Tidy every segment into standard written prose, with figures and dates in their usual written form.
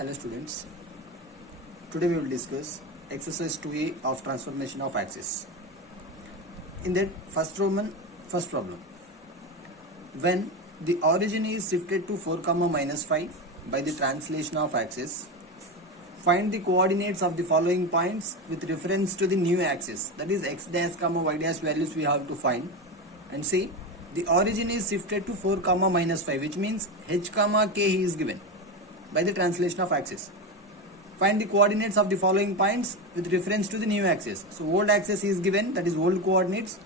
Hello students, today we will discuss exercise 2a of transformation of axis. In that first problem, when the origin is shifted to 4, minus 5 by the translation of axis, find the coordinates of the following points with reference to the new axis, that is x dash, y dash values we have to find. And see, the origin is shifted to 4, minus 5, which means h, k is given by the translation of axis. Find the coordinates of the following points with reference to the new axis. So old axis is given, that is old coordinates.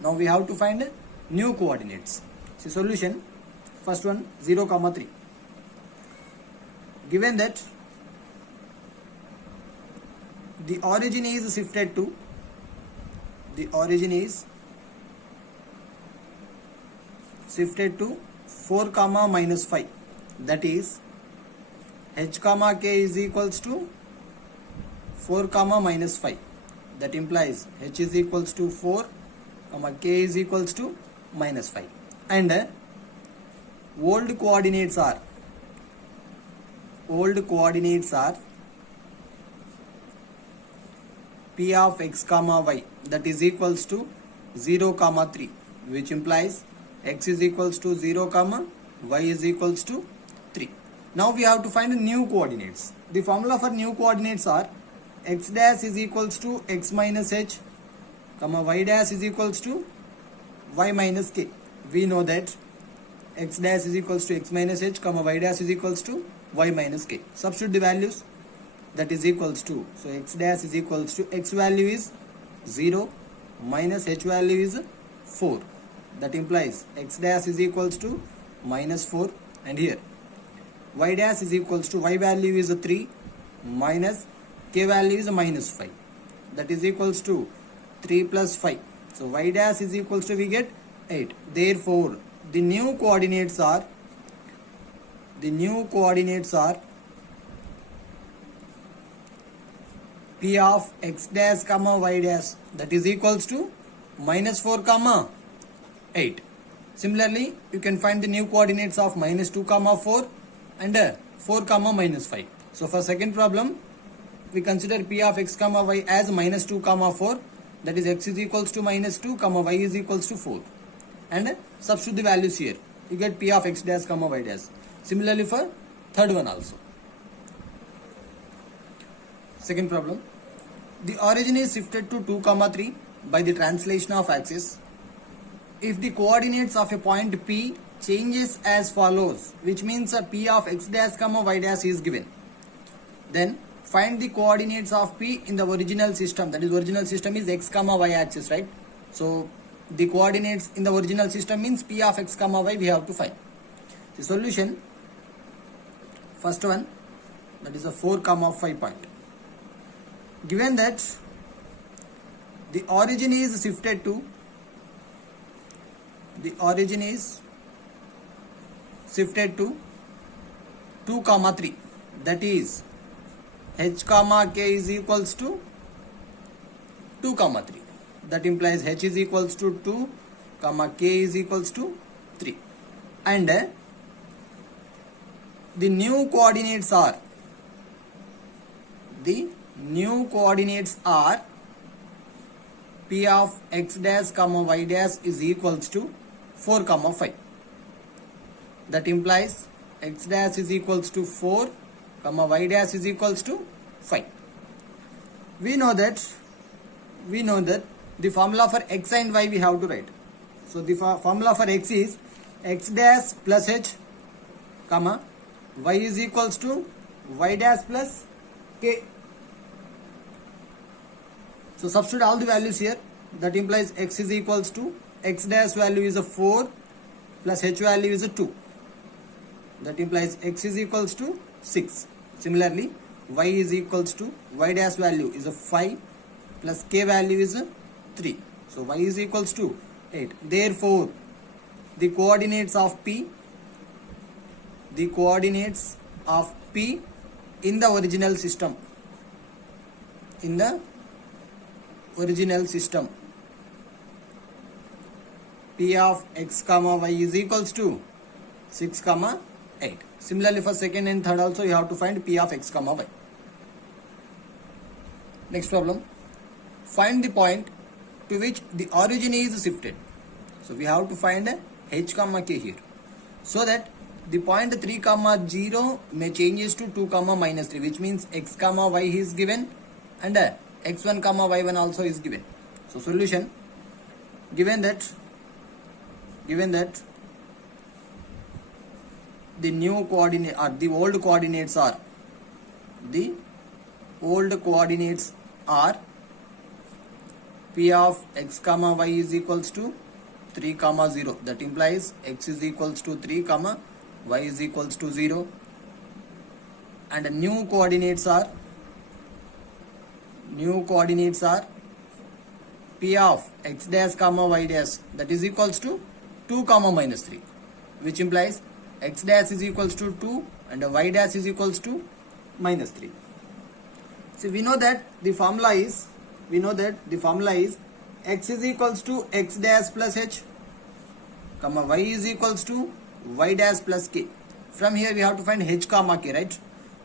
Now we have to find new coordinates. So solution, first one 0, 3. Given that the origin is shifted to 4, minus 5, that is h, k is equals to 4, minus 5. That implies h is equals to 4, k is equals to minus 5. And old coordinates are p of x, y, that is equals to 0, 3, which implies x is equals to 0, y is equals to 3. Now we have to find new coordinates. The formula for new coordinates are x dash is equals to x minus h, y dash is equals to y minus k. We know that x dash is equals to x minus h, y dash is equals to y minus k. Substitute the values, that is equals to, so x dash is equals to, x value is 0 minus h value is 4. That implies x dash is equals to minus 4, and here y dash is equals to, y value is 3 minus k value is minus 5. That is equals to 3 plus 5. So y dash is equals to, we get 8. Therefore the new coordinates are p of x dash, y dash, that is equals to minus 4, 8. Similarly, you can find the new coordinates of minus 2, 4 and 4, minus 5. So for second problem, we consider p of x, y as minus 2, 4. That is x is equals to minus 2, y is equals to 4. And substitute the values here. You get p of x dash, y dash. Similarly for third one also. Second problem. The origin is shifted to 2, 3 by the translation of axis. If the coordinates of a point P changes as follows, which means a p of x dash, y dash is given, then find the coordinates of P in the original system. That is, original system is x, y axis, right? So the coordinates in the original system means p of x, y we have to find. The solution, first one, that is a 4, 5 point. Given that the origin is shifted to 2, 3, that is h, k is equals to 2, 3. That implies h is equals to 2, k is equals to 3. And the new coordinates are p of x dash, y dash is equals to 4, 5. That implies x dash is equals to 4, y dash is equals to 5. We know that the formula for x and y we have to write. So the formula for x is x dash plus h, y is equals to y dash plus k. So substitute all the values here. That implies x is equals to, x dash value is a 4 plus h value is a 2. That implies x is equals to 6. Similarly, y is equals to, y dash value is a 5 plus k value is a 3. So y is equals to 8. Therefore, the coordinates of P in the original system, p of x, y is equals to 6, 8. Similarly for second and third also you have to find P of x comma y. Next problem, find the point to which the origin is shifted. So we have to find h comma k here, so that the point 3 comma 0 may changes to 2 comma minus 3, which means x comma y is given and x1 comma y1 also is given. So solution, given that the new coordinate or the old coordinates are P of x comma y is equals to 3 comma 0. That implies x is equals to 3 comma y is equals to 0, and the new coordinates are P of x dash comma y dash, that is equals to 2 comma minus 3, which implies x dash is equals to 2 and y dash is equals to minus 3. So we know that the formula is x is equals to x dash plus h, comma y is equals to y dash plus k. From here we have to find h comma k, right?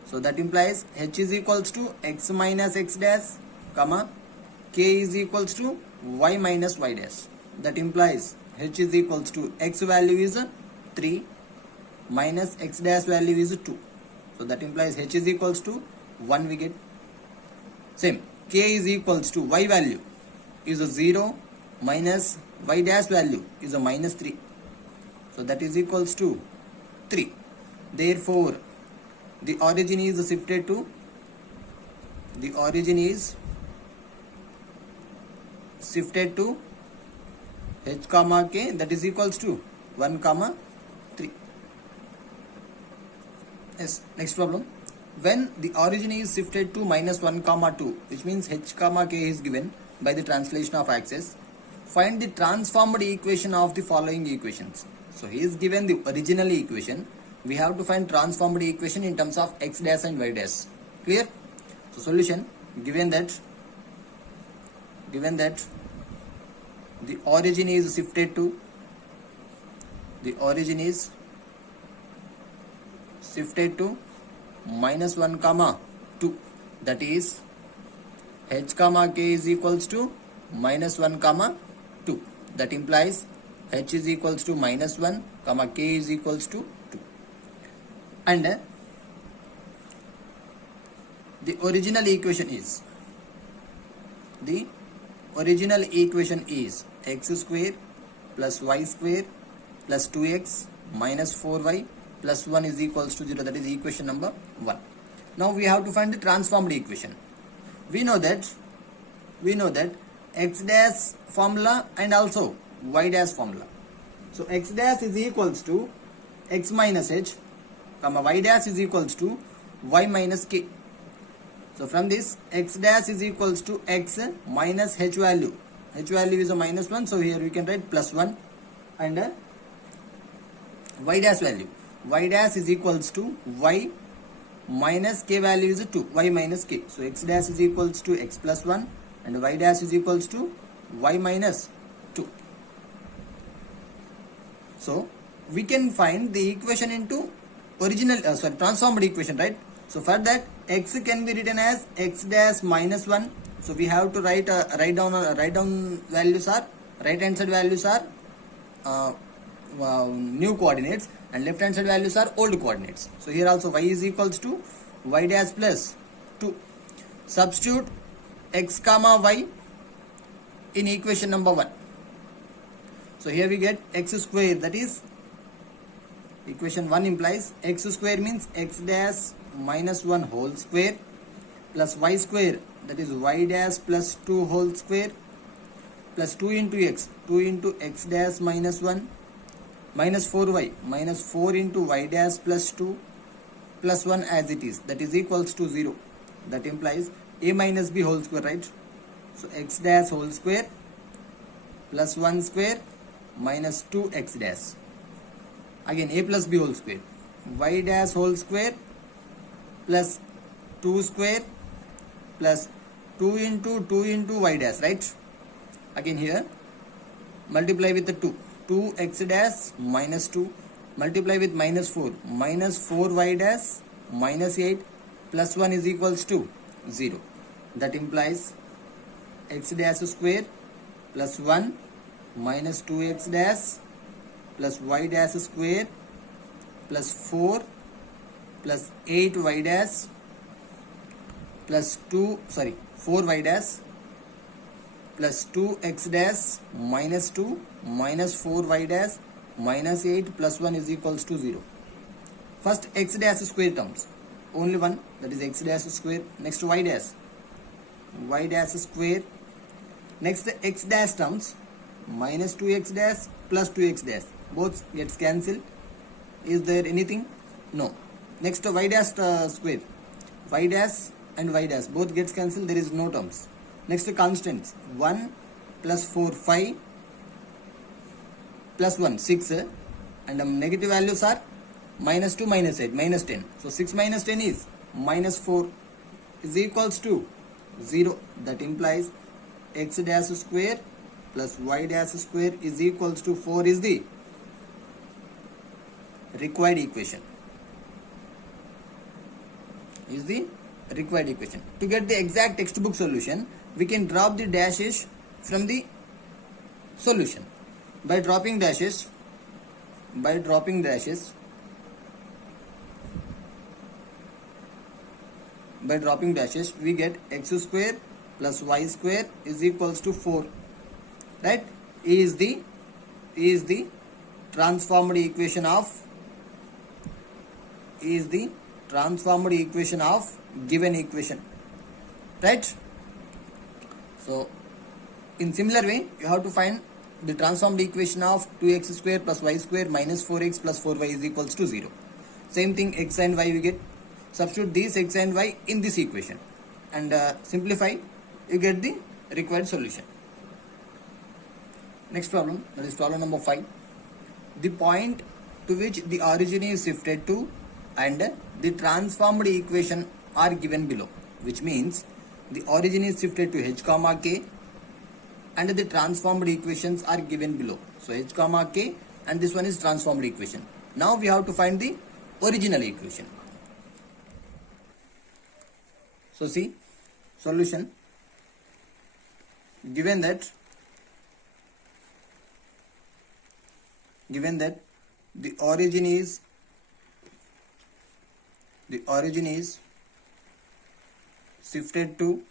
So that implies h is equals to x minus x dash, comma k is equals to y minus y dash. That implies h is equals to x value is 3 minus x dash value is 2. So that implies h is equals to 1 we get. Same, k is equals to y value is 0 minus y dash value is a minus 3. So that is equals to 3. Therefore, the origin is shifted to h comma k, that is equals to 1 comma 3. Yes, next problem. When the origin is shifted to minus 1 comma 2, which means h comma k is given by the translation of axis, find the transformed equation of the following equations. So he is given the original equation. We have to find transformed equation in terms of x dash and y dash. Clear? So solution, given that the origin is shifted to minus 1 comma 2, that is h comma k is equals to minus 1 comma 2. That implies h is equals to minus 1 comma k is equals to 2, and the original equation is x square plus y square plus 2x minus 4y plus 1 is equals to 0. That is equation number 1. Now we have to find the transformed equation. We know that x dash formula and also y dash formula. So x dash is equals to x minus h, comma y dash is equals to y minus k. So from this, x dash is equals to x minus h value. H value is a minus 1, so here we can write plus 1, and y dash value. Y dash is equals to y minus k value is 2, y minus k. So x dash is equals to x plus 1 and y dash is equals to y minus 2. So we can find the equation into transformed equation, right? So for that, x can be written as x dash minus 1. So we have to write down values are, right hand side values are new coordinates and left hand side values are old coordinates. So here also y is equals to y dash plus 2. Substitute x comma y in equation number 1. So here we get x square, that is equation 1 implies x square means x dash minus 1 whole square plus y square, that is y dash plus 2 whole square plus 2 into x dash minus 1 minus 4y minus 4 into y dash plus 2 plus 1 as it is, that is equals to 0. That implies a minus b whole square, right? So x dash whole square plus 1 square minus 2x dash, again a plus b whole square, y dash whole square plus 2 square plus 2 into y dash, right? Again here multiply with the 2x dash minus 2 multiply with minus 4, minus 4y dash minus 8 plus 1 is equals to 0. That implies x dash square plus 1 minus 2x dash plus y dash square plus 4 plus 8y dash plus 4y dash plus 2x dash minus 2 minus 4y dash minus 8 plus 1 is equals to 0. First x dash square terms, only one, that is x dash square. Next y dash square. Next the x dash terms, minus 2x dash plus 2x dash, both gets cancelled. Is there anything? No. Next y dash square, y dash and y dash both gets cancelled, there is no terms. Next constants, 1 plus 4 5 plus 1 6, and negative values are minus 2 minus 8 minus 10. So 6 minus 10 is minus 4 is equals to 0. That implies x dash square plus y dash square is equals to 4 is the required equation. To get the exact textbook solution, we can drop the dashes from the solution. By dropping dashes, we get x square plus y square is equals to 4. Right? Is the transformed equation of given equation. Right? So in similar way, you have to find the transformed equation of 2x square plus y square minus 4x plus 4y is equals to 0. Same thing, x and y we get. Substitute these x and y in this equation and simplify, you get the required solution. Next problem, that is problem number 5. The point to which the origin is shifted to and the transformed equation are given below, which means the origin is shifted to h comma k and the transformed equations are given below. So h comma k and this one is transformed equation. Now we have to find the original equation. So see, solution, given that the origin is shifted to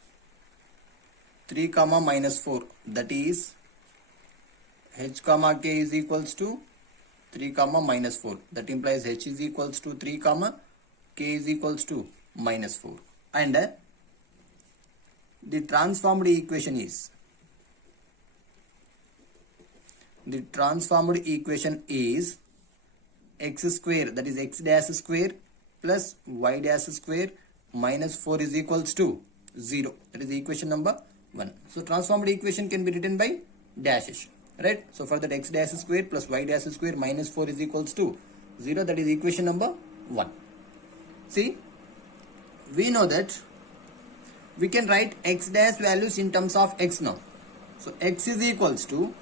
3 comma minus 4, that is h comma k is equals to 3 comma minus 4. That implies h is equals to 3 comma k is equals to minus 4. And the transformed equation is x square, that is x dash square plus y dash square minus 4 is equals to 0. That is equation number 1. So transformed equation can be written by dashes, right? So for that x dash square plus y dash square minus 4 is equals to 0. That is equation number 1. See, we know that we can write x dash values in terms of x now. So x is equals to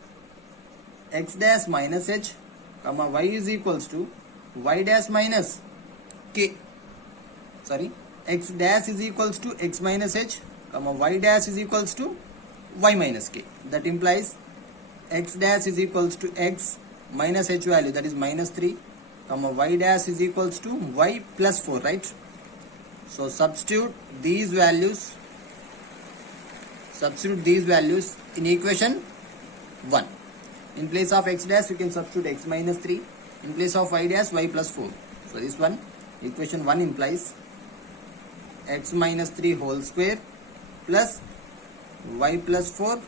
x dash minus h comma y is equals to y dash minus k. X dash is equals to x minus h comma y dash is equals to y minus k. That implies x dash is equals to x minus h value, that is minus 3 comma y dash is equals to y plus 4, right? So substitute these values in equation 1. In place of x dash you can substitute x minus 3, in place of y dash y plus 4. So this one, equation 1 implies x minus 3 whole square plus y plus 4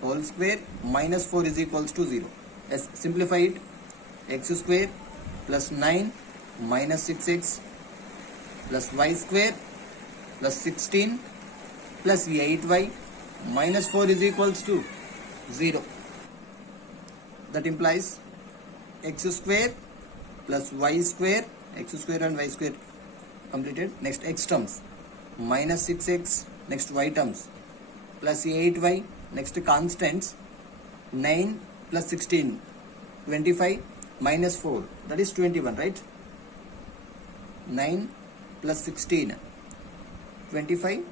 whole square minus 4 is equals to 0. Let's simplify it. X square plus 9 minus 6x plus y square plus 16 plus 8y minus 4 is equals to 0. That implies x square plus y square, x square and y square completed. Next x terms, minus 6x, next y terms, plus 8y, next constants, 9 plus 16, 25, minus 4, that is 21, right? 9 plus 16, 25,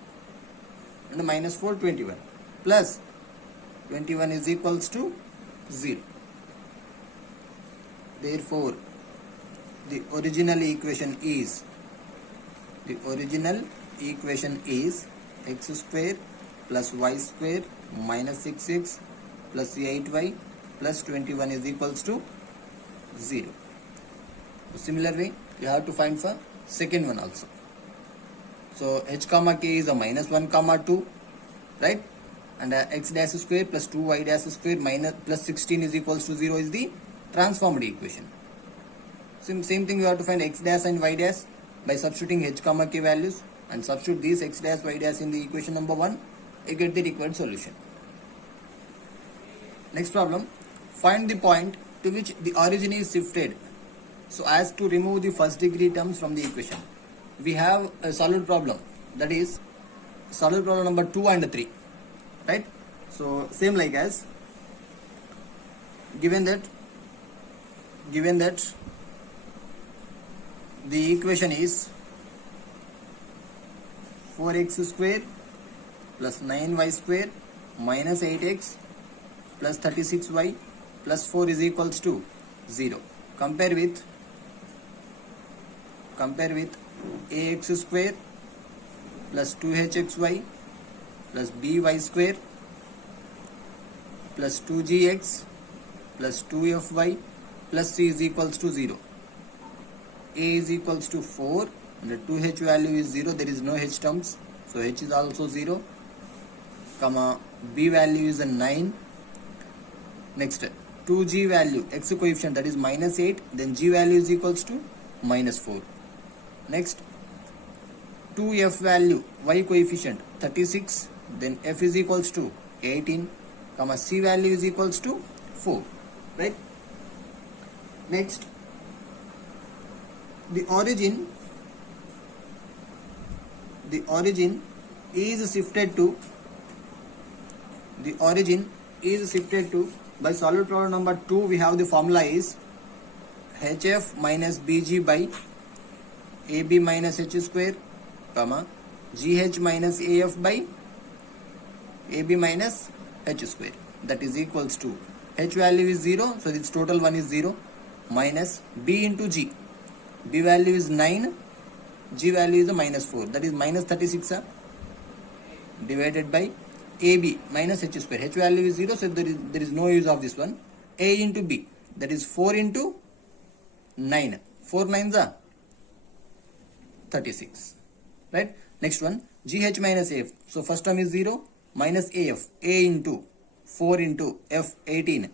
and minus 4, 21, plus 21 is equals to 0. Therefore, the original equation is x square plus y square minus 6x plus 8y plus 21 is equals to 0. Similar way, you have to find for second one also. So h comma k is a minus 1 comma 2, right? And x dash square plus 2y dash square minus plus 16 is equals to 0 is the transformed equation. Same thing, you have to find x dash and y dash by substituting h comma k values and substitute these x dash y dash in the equation number 1, you get the required solution. Next problem, find the point to which the origin is shifted so as to remove the first degree terms from the equation. We have a solved problem, that is solved problem number 2 and 3, right? So same like as given that the equation is 4x square plus 9y square minus 8x plus 36y plus 4 is equals to 0. Compare with ax square plus 2hxy plus by square plus 2gx plus 2fy plus c is equals to 0. A is equals to 4 and the 2h value is 0, there is no h terms, so h is also 0, comma b value is a 9. Next, 2g value, x coefficient, that is minus 8, then g value is equals to minus 4. Next, 2f value, y coefficient 36, then f is equals to 18, comma c value is equals to 4, right? Next, the origin is shifted to by solved problem number 2. We have the formula is hf minus bg by ab minus h square, comma gh minus af by ab minus h square, that is equals to h value is 0, so its total one is 0, minus b into g, b value is 9, g value is a minus 4, that is minus 36, divided by ab minus h square, h value is 0, so there is no use of this one, a into b, that is 4 into 9, 4 9s are 36, right? Next one, gh minus af, so first term is 0, minus af, a into 4 into f 18,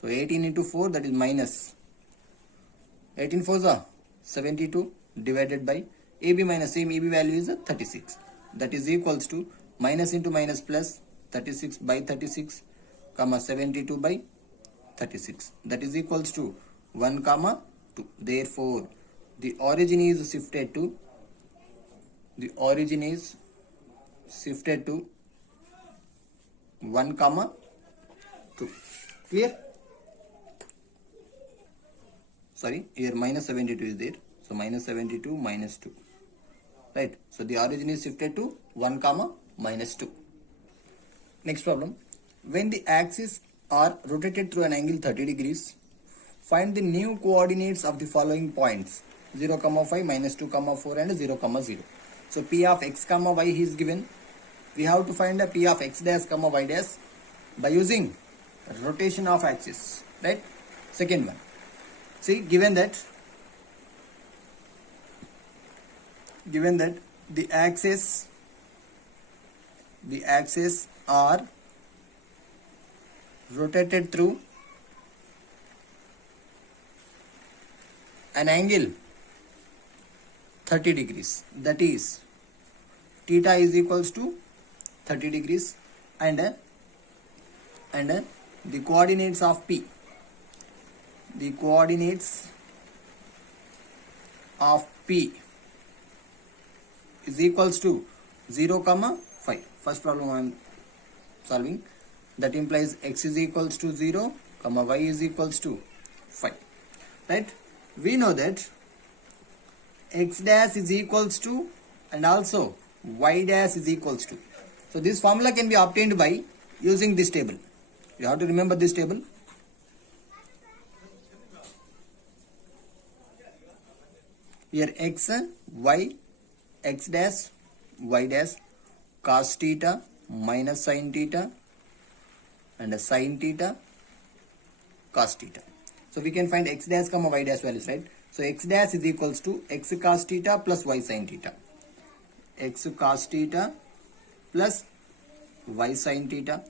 so 18 into 4, that is minus 18 4s are 72, divided by ab minus same ab value is 36, that is equals to minus into minus plus 36 by 36, comma 72 by 36, that is equals to 1 comma 2. Therefore, the origin is shifted to 1 comma 2. Clear? Sorry, here minus 72 is there, so minus 72 minus 2, right? So the origin is shifted to 1 comma minus 2. Next problem, when the axes are rotated through an angle 30 degrees, find the new coordinates of the following points 0 comma 5 minus 2 comma 4 and 0 comma 0. So p of x comma y is given. We have to find the p of x dash comma y dash by using rotation of axis, right? Second one, see, given that the axes are rotated through an angle 30 degrees, that is theta is equals to 30 degrees, and the coordinates of p, is equals to 0 comma 5. First problem I am solving, that implies x is equals to 0 comma y is equals to 5. right? We know that x dash is equals to and also y dash is equals to. So this formula can be obtained by using this table. You have to remember this table. Here x, y, x dash, y dash, cos theta minus sin theta and sin theta, cos theta. So we can find x dash comma y dash values, right? So x dash is equals to x cos theta plus y sin theta. X cos theta plus y sin theta.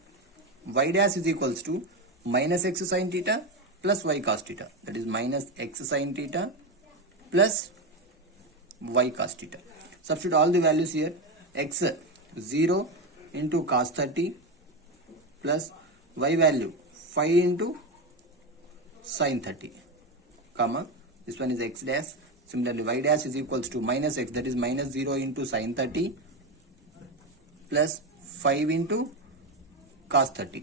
Y dash is equals to minus x sin theta plus y cos theta. That is minus x sin theta plus y cos theta. Substitute all the values here. X 0 into cos 30 plus y value 5 into sin 30, comma, this one is x dash. Similarly, y dash is equals to minus x, that is minus 0 into sin 30 plus 5 into cos 30.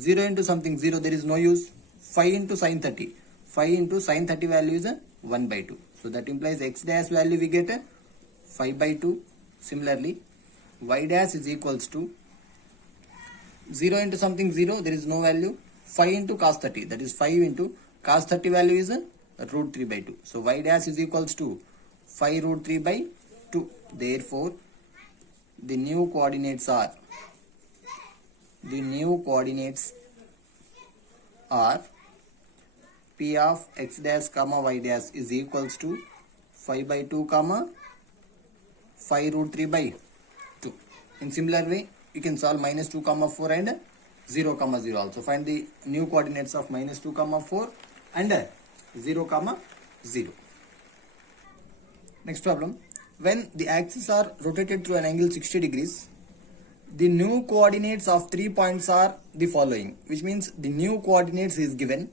0 into something 0, there is no use. 5 into sin 30. 5 into sin 30 value is 1 by 2. So that implies x dash value we get 5 by 2. Similarly, y dash is equals to 0 into something 0, there is no value. 5 into cos 30, that is 5 into cos 30 value is root 3 by 2. So y dash is equals to 5 root 3 by 2. Therefore, the new coordinates are P of x dash comma y dash is equals to 5 by 2 comma 5 root 3 by 2. In similar way, you can solve minus 2 comma 4 and 0 comma 0 also. Find the new coordinates of minus 2 comma 4 and 0 comma 0. Next problem. When the axes are rotated through an angle 60 degrees, the new coordinates of 3 points are the following, which means the new coordinates is given.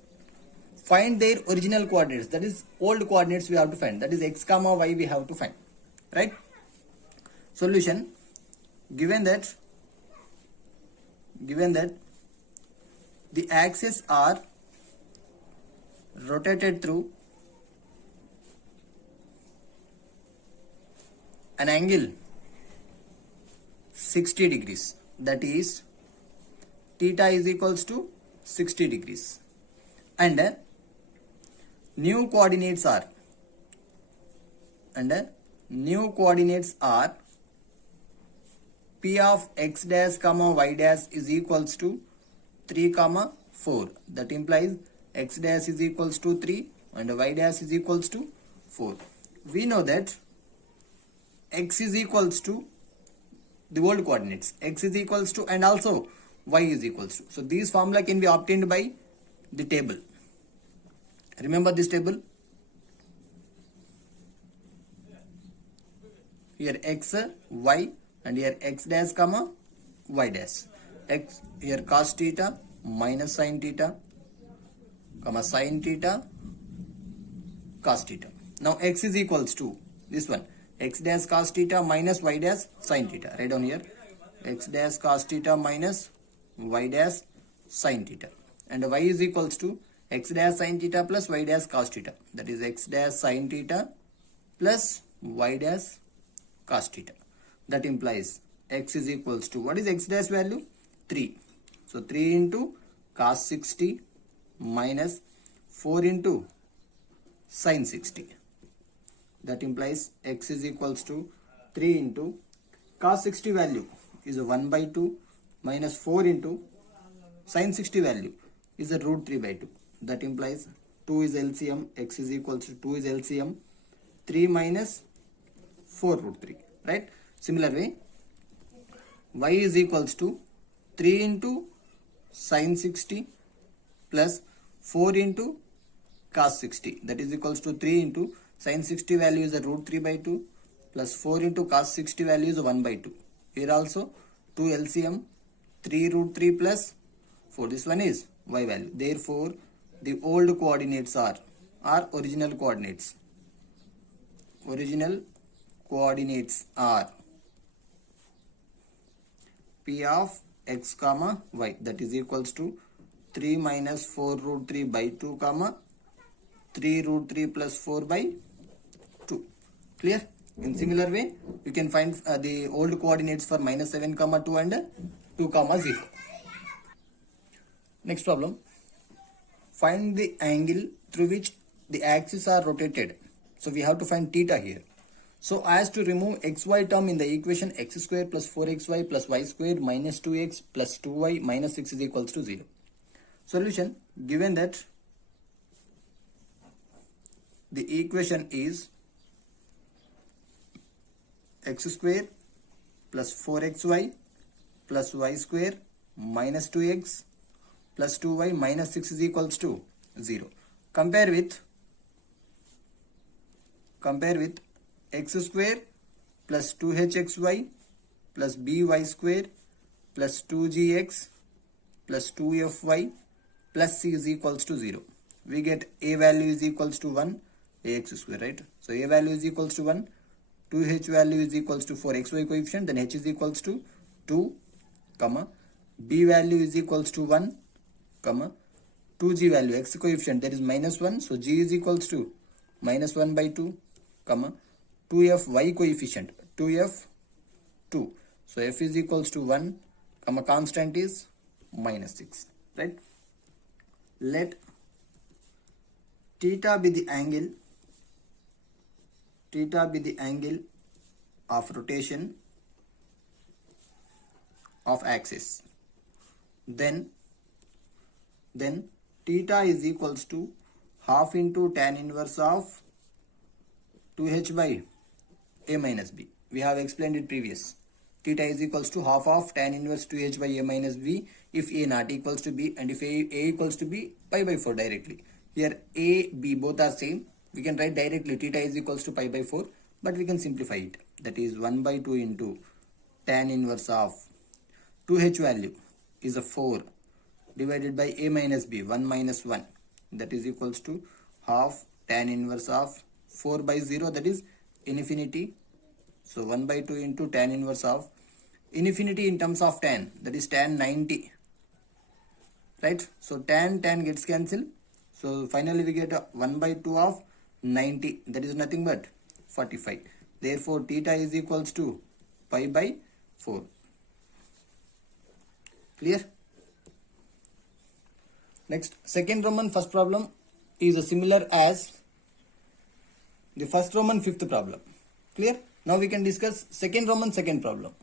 Find their original coordinates, that is old coordinates we have to find, that is x comma y we have to find, right? Solution. Given that the axes are rotated through an angle 60 degrees, that is theta is equals to 60 degrees, and new coordinates are P of x dash comma y dash is equals to 3 comma 4. That implies x dash is equals to 3 and y dash is equals to 4. We know that x is equals to the old coordinates, x is equals to and also y is equals to. So this formula can be obtained by the table. Remember this table. Here x, y, and here x dash comma y dash. X here cos theta minus sin theta, comma sin theta, cos theta. Now x is equals to this one, x dash cos theta minus y dash sin theta. Write down here, x dash cos theta minus y dash sin theta, and y is equals to x dash sin theta plus y dash cos theta. That is x dash sin theta plus y dash cos theta. That implies x is equals to, what is x dash value? 3. So 3 into cos 60 minus 4 into sin 60. That implies x is equals to 3 into cos 60 value is 1 by 2 minus 4 into sin 60 value is a root 3 by 2. That implies 2 is LCM, x is equals to 2 is LCM, 3 minus 4 root 3, right? Similar way, y is equals to 3 into sin 60 plus 4 into cos 60. That is equals to 3 into sin 60 value is a root 3 by 2 plus 4 into cos 60 value is 1 by 2. Here also 2 LCM, 3 root 3 plus 4. This one is y value. Therefore, the old coordinates are original coordinates. Original coordinates are P of x comma y, that is equals to 3 minus 4 root 3 by 2 comma 3 root 3 plus 4 by 2. Clear? In similar way, you can find the old coordinates for minus 7 comma 2 and 2 comma 0. Next problem. Find the angle through which the axes are rotated. So we have to find theta here. So as to remove xy term in the equation, x square plus 4xy plus y square minus 2x plus 2y minus 6 is equals to 0. Solution. Given that the equation is x square plus 4xy plus y square minus 2x plus 2y minus 6 is equals to 0. Compare with x square plus 2hxy plus by square plus 2gx plus 2fy plus c is equals to 0. We get a value is equals to 1, ax square, right? So a value is equals to 1, 2h value is equals to 4xy coefficient, then h is equals to 2, comma, b value is equals to 1, comma, 2g value, x coefficient, that is minus 1, so g is equals to minus 1 by 2, comma, 2f y coefficient, 2f 2, so f is equals to 1, comma, constant is minus 6, right? Let theta be the angle of rotation of axis. Then theta is equals to half into tan inverse of 2h by a minus b. We have explained it previous. Theta is equals to half of tan inverse 2h by a minus b if a not equals to b, and if a equals to b, pi by 4 directly. Here a, b both are same. We can write directly theta is equals to pi by 4, but we can simplify it. That is 1 by 2 into tan inverse of 2h value is a 4 divided by a minus b, 1 minus 1, that is equals to half tan inverse of 4 by 0, that is infinity. So 1 by 2 into tan inverse of infinity in terms of tan, that is tan 90, right? So tan gets cancelled. So finally we get a 1 by 2 of 90, that is nothing but 45. Therefore theta is equals to pi by 4. Clear? Next, second Roman first problem is similar as the first Roman fifth problem. Clear? Now we can discuss second Roman second problem.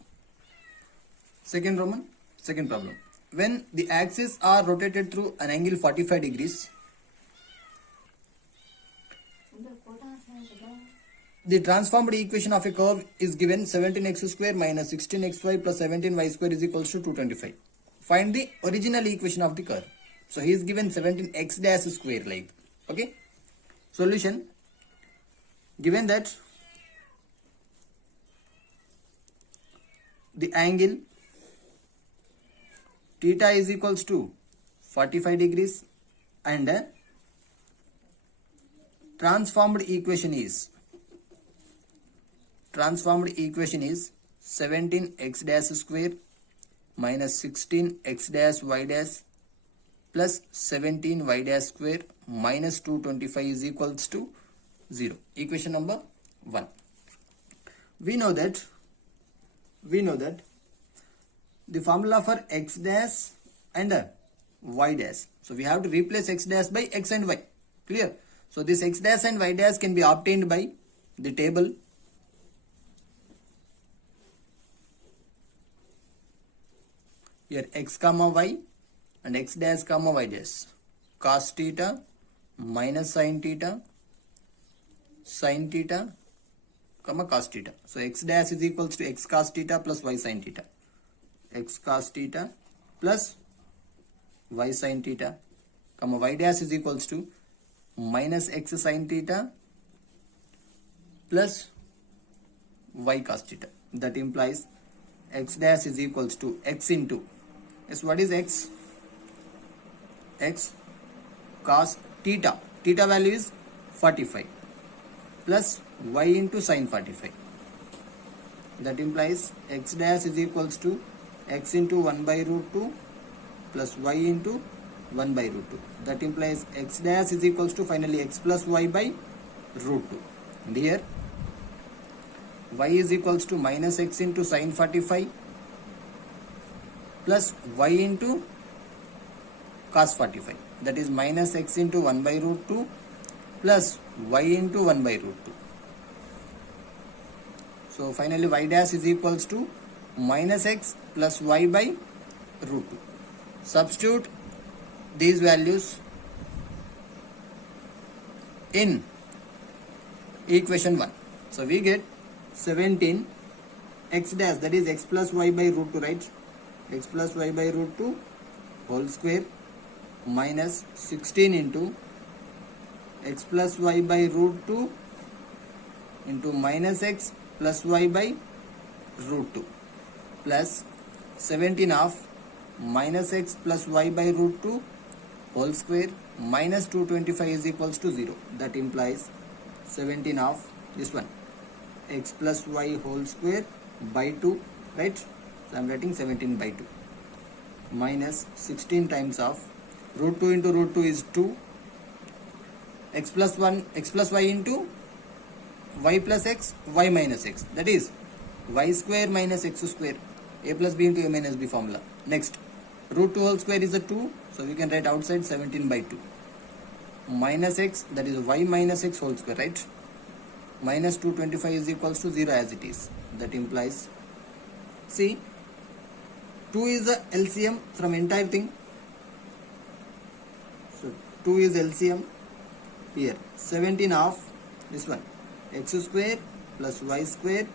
Second Roman second problem. When the axes are rotated through an angle 45 degrees, the transformed equation of a curve is given 17x square minus 16xy plus 17y square is equals to 225. Find the original equation of the curve. So he is given 17x dash square like. Okay. Solution. Given that the angle theta is equals to 45 degrees and transformed equation is 17x dash square minus 16x dash y dash plus 17y dash square minus 225 is equals to 0. Equation number 1. We know that the formula for x dash and y dash. So we have to replace x dash by x and y. Clear? So this x dash and y dash can be obtained by the table. Here x comma y and x dash comma y dash. Cos theta minus sin theta comma cos theta. So x dash is equals to x cos theta plus y sin theta. X cos theta plus y sin theta comma y dash is equals to minus x sin theta plus y cos theta. That implies x dash is equals to x into, yes, what is x? X cos theta. Theta value is 45 plus y into sin 45. That implies x dash is equals to x into 1 by root 2 plus y into 1 by root 2. That implies x dash is equals to finally x plus y by root 2. And here y is equals to minus x into sin 45 plus y into cos 45. That is minus x into 1 by root 2 plus y into 1 by root 2. So finally y dash is equals to minus x plus y by root 2. Substitute these values in equation 1. So we get 17 x dash, that is x plus y by root 2, right? X plus y by root 2 whole square minus 16 into x plus y by root 2 into minus x plus y by root 2 plus 17 of minus x plus y by root 2 whole square minus 225 is equals to 0. That implies 17 of this one, x plus y whole square by 2, right? So I am writing 17 by 2 minus 16 times of root 2 into root 2 is 2, x plus 1, x plus y into y plus x, y minus x, that is y square minus x square, a plus b into a minus b formula. Next, root 2 whole square is a 2, so we can write outside 17 by 2 minus x, that is y minus x whole square, right? Minus 225 is equals to 0 as it is. That implies, see, 2 is the LCM from entire thing. So 2 is LCM here. 17 of this one, x square plus y square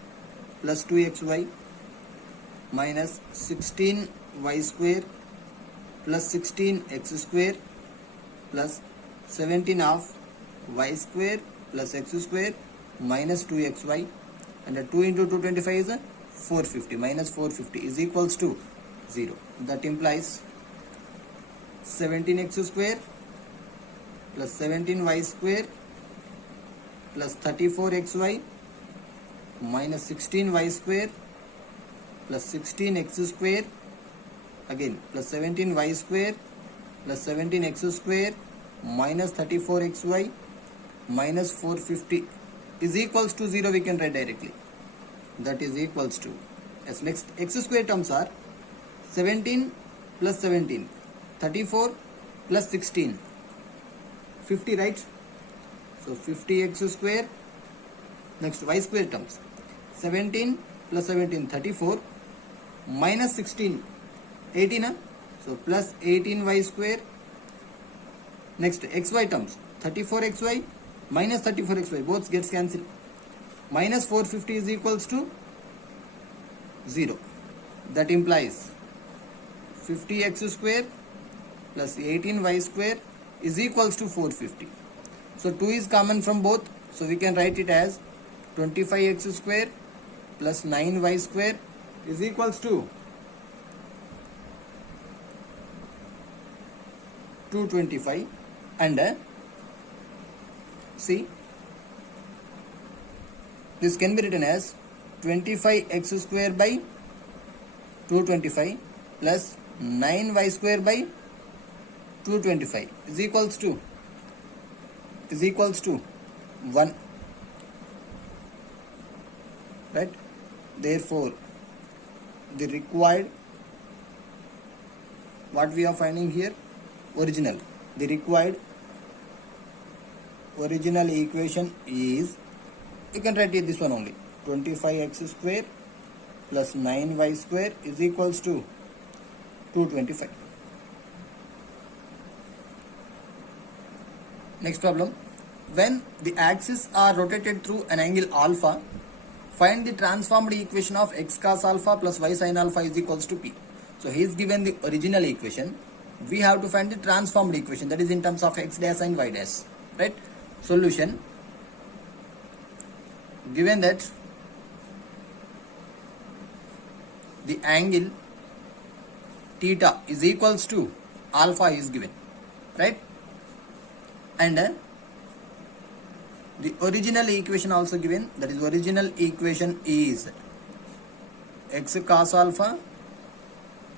plus 2xy minus 16 y square plus 16 x square plus 17 of y square plus x square minus 2xy, and the 2 into 225 is a 450, minus 450 is equals to 0. That implies 17x square plus 17y square plus 34xy minus 16y square plus 16x square again plus 17y square plus 17x square minus 34xy minus 450 is equals to 0. We can write directly. That is equals to, as next x square terms are 17 plus 17, 34 plus 16, 50, right? So 50x square. Next y square terms 17 plus 17, 34 minus 16, 18, so plus 18y square. Next xy terms 34xy minus 34xy, both gets cancelled. Minus 450 is equals to 0. That implies 50x square plus 18y square is equals to 450. So 2 is common from both, so we can write it as 25x square plus 9y square is equals to 225, and see, this can be written as 25x square by 225 plus 9y square by 225 is equals to 1, right? Therefore the required, what we are finding here, original, the required original equation is, you can write it this one only, 25x square plus 9y square is equals to 225. Next problem, when the axes are rotated through an angle alpha, find the transformed equation of x cos alpha plus y sin alpha is equals to p. So he is given the original equation, we have to find the transformed equation, that is in terms of x dash and y dash, right? Solution, given that the angle theta is equals to alpha is given, right? And the original equation also given, that is original equation is x cos alpha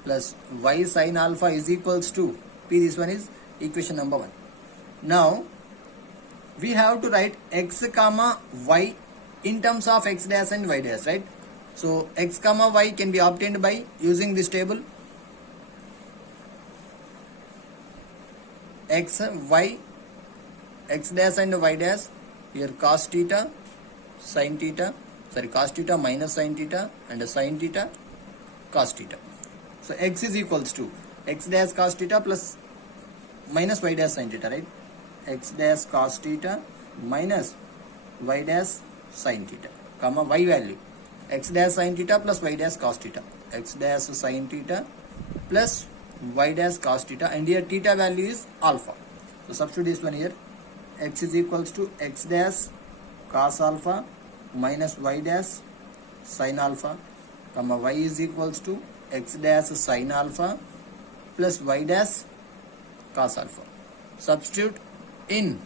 plus y sin alpha is equals to P. This one is equation number 1. Now we have to write x comma y in terms of x dash and y dash, right? So x comma y can be obtained by using this table. X, y, x dash and y dash, here cos theta, sin theta, cos theta minus sin theta, and sin theta, cos theta. So x is equals to x dash cos theta plus minus y dash sin theta, right? X dash cos theta minus y dash sin theta, comma y value x dash sin theta plus y dash cos theta, x dash sin theta plus y dash cos theta, and here theta value is alpha. So substitute this one here. X is equals to x dash cos alpha minus y dash sin alpha, comma y is equals to x dash sin alpha plus y dash cos alpha. Substitute in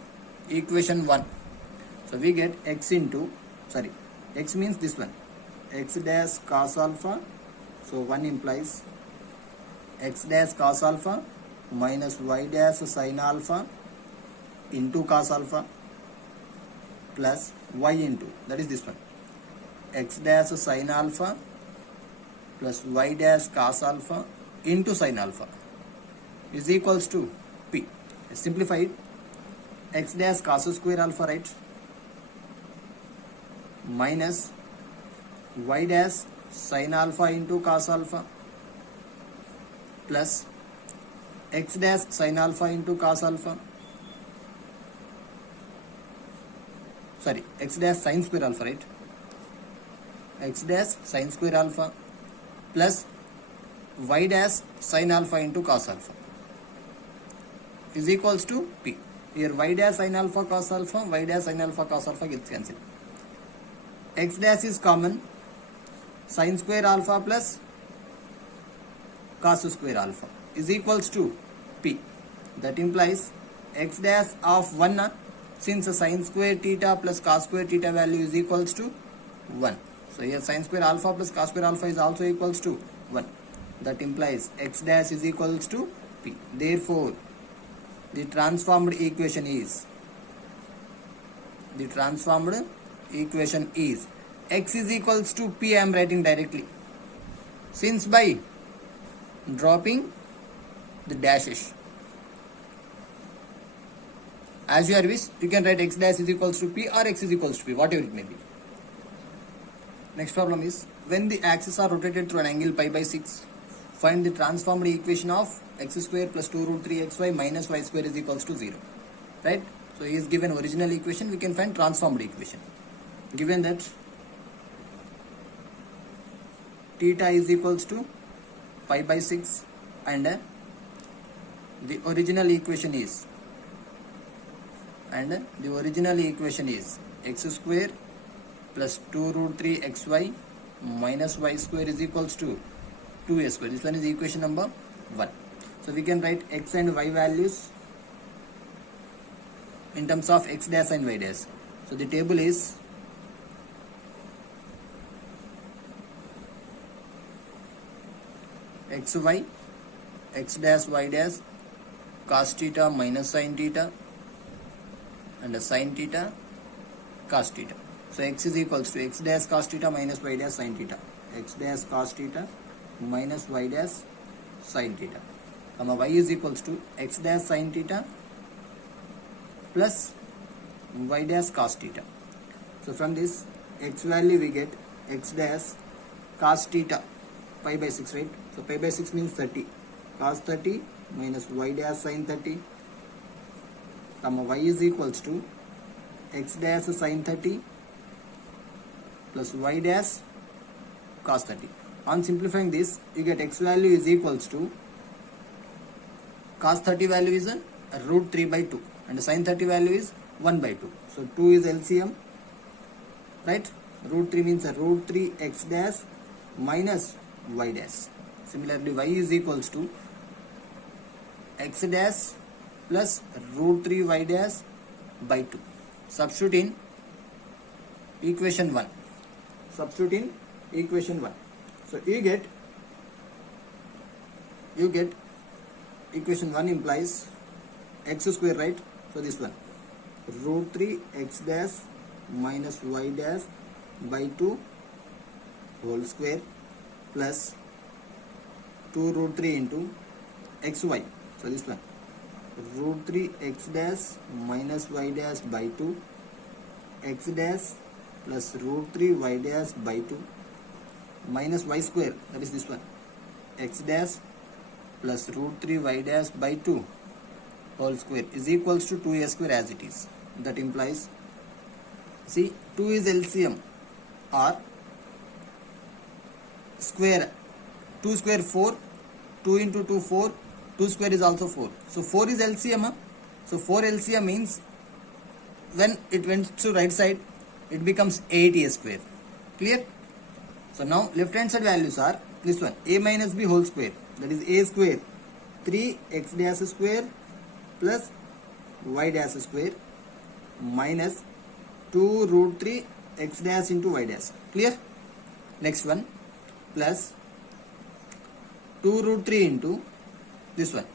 equation 1. So we get x into, x means this one, x dash cos alpha. So 1 implies x dash cos alpha minus y dash sin alpha into cos alpha plus y into, that is this one, x dash sin alpha plus y dash cos alpha into sin alpha is equals to P. Simplify it. X dash cos square alpha, right, minus y dash sin alpha into cos alpha plus x dash sin alpha into cos alpha, x dash sin square alpha, right, x dash sin square alpha plus y dash sin alpha into cos alpha is equals to P. Here y dash sin alpha cos alpha, y dash sin alpha cos alpha gets cancelled. X dash is common, sin square alpha plus cos square alpha is equals to P. That implies x dash of 1, since sin square theta plus cos square theta value is equals to 1. So here sin square alpha plus cos square alpha is also equals to 1. That implies x dash is equals to P. Therefore, the transformed equation is x is equals to P. I am writing directly, since by dropping the dashes. As you are wish, you can write x dash is equals to P or x is equals to P, whatever it may be. Next problem is, when the axes are rotated through an angle pi by 6, find the transformed equation of x square plus 2 root 3 xy minus y square is equals to 0. Right? So he is given original equation, we can find transformed equation. Given that theta is equals to pi by 6 and the original equation is x square plus 2 root 3 xy minus y square is equals to 2a square. This one is equation number 1. So we can write x and y values in terms of x dash and y dash. So the table is xy, x dash y dash, cos theta minus sin theta, and sin theta, cos theta. So x is equals to x dash cos theta minus y dash sin theta, x dash cos theta minus y dash sin theta, comma y is equals to x dash sin theta plus y dash cos theta. So from this x value we get x dash cos theta pi by 6, right? So pi by 6 means 30, cos 30 minus y dash sin 30, comma y is equals to x dash sin 30 plus y dash cos 30. On simplifying this, you get x value is equals to cos 30 value is root 3 by 2 and sin 30 value is 1 by 2. So 2 is LCM, right? Root 3 means root 3 x dash minus y dash. Similarly, y is equals to x dash plus root 3 y dash by 2. Substitute in equation 1. So you get equation 1 implies x square, right? So this one, root 3 x dash minus y dash by 2 whole square plus 2 root 3 into xy. So this one, root 3 x dash minus y dash by 2 x dash plus root 3 y dash by 2 minus y square, that is this one, x dash plus root 3 y dash by 2 whole square is equals to 2a square as it is. That implies, see, 2 is LCM or square, 2 square 4, 2 into 2 4, 2 square is also 4. So 4 is LCM. So 4 LCM means when it went to right side, it becomes 8a square. Clear? So now left hand side values are this one, a minus b whole square, that is a square 3 x dash square plus y dash square minus 2 root 3 x dash into y dash. Clear? Next one, plus 2 root 3 into this one,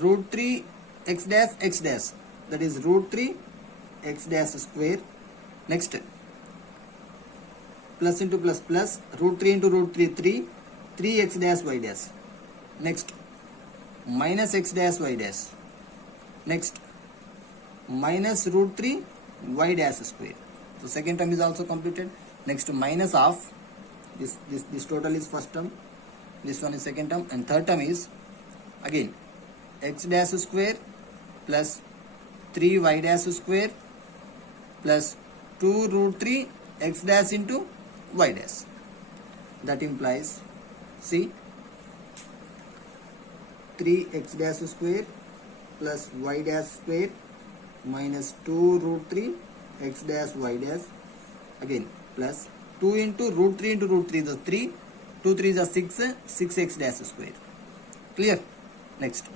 root 3 x dash, that is root 3 x dash square. Next, plus into plus plus, root 3 into root 3 3 x dash y dash. Next, minus x dash y dash. Next, minus root 3 y dash square. So second term is also completed. Next, minus of this total is first term, this one is second term, and third term is again x dash square plus 3 y dash square plus 2 root 3 x dash into y dash. That implies, see, 3 x dash square plus y dash square minus 2 root 3 x dash y dash, again plus 2 into root 3 is a 3, 2 3 is a 6 x dash square. Clear? Next,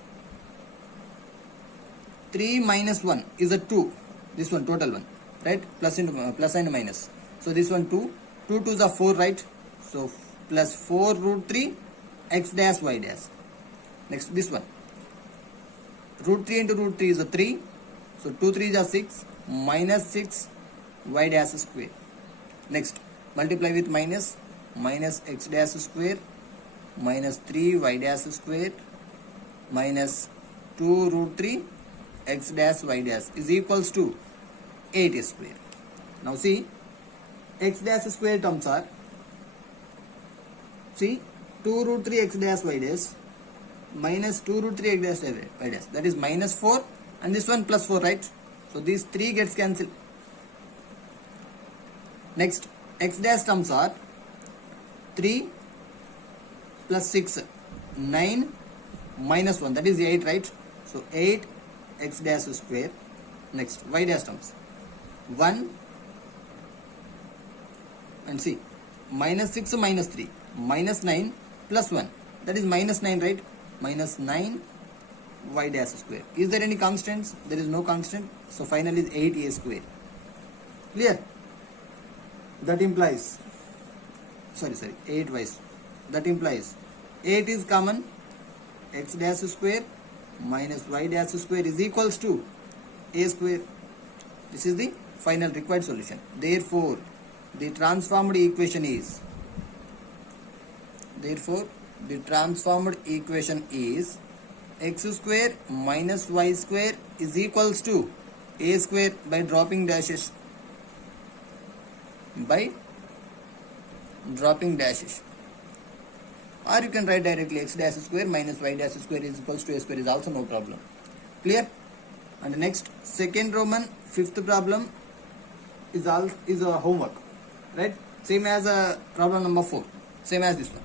3 minus 1 is a 2, this one total one, right? Plus and minus. So this one 2 2s are 4, right? So plus 4 root 3 x dash y dash. Next, this one, root 3 into root 3 is a 3, so 2 3s are 6 minus 6 y dash square. Next, multiply with minus x dash square minus 3 y dash square minus 2 root 3 x dash y dash is equals to 8 square. Now see, x dash square terms are, see, 2 root 3 x dash y dash minus 2 root 3 x dash y dash, that is minus 4, and this one plus 4, right? So these 3 gets cancelled. Next, x dash terms are 3 plus 6, 9 minus 1, that is 8, right? So 8 x dash square. Next, y dash terms 1 and see, minus 6 minus 3 minus 9 plus 1, that is minus 9, right? Minus 9 y dash square. Is there any constants? There is no constant. So final is 8a square. Clear? That implies, sorry 8y. That implies 8 is common, x dash square minus y dash square is equals to a square. This is the final required solution. Therefore the transformed equation is x square minus y square is equals to a square by dropping dashes, or you can write directly x dash square minus y dash square is equals to a square is also no problem. Clear? And next, second Roman fifth problem is a homework, right? Same as problem number 4, same as this one.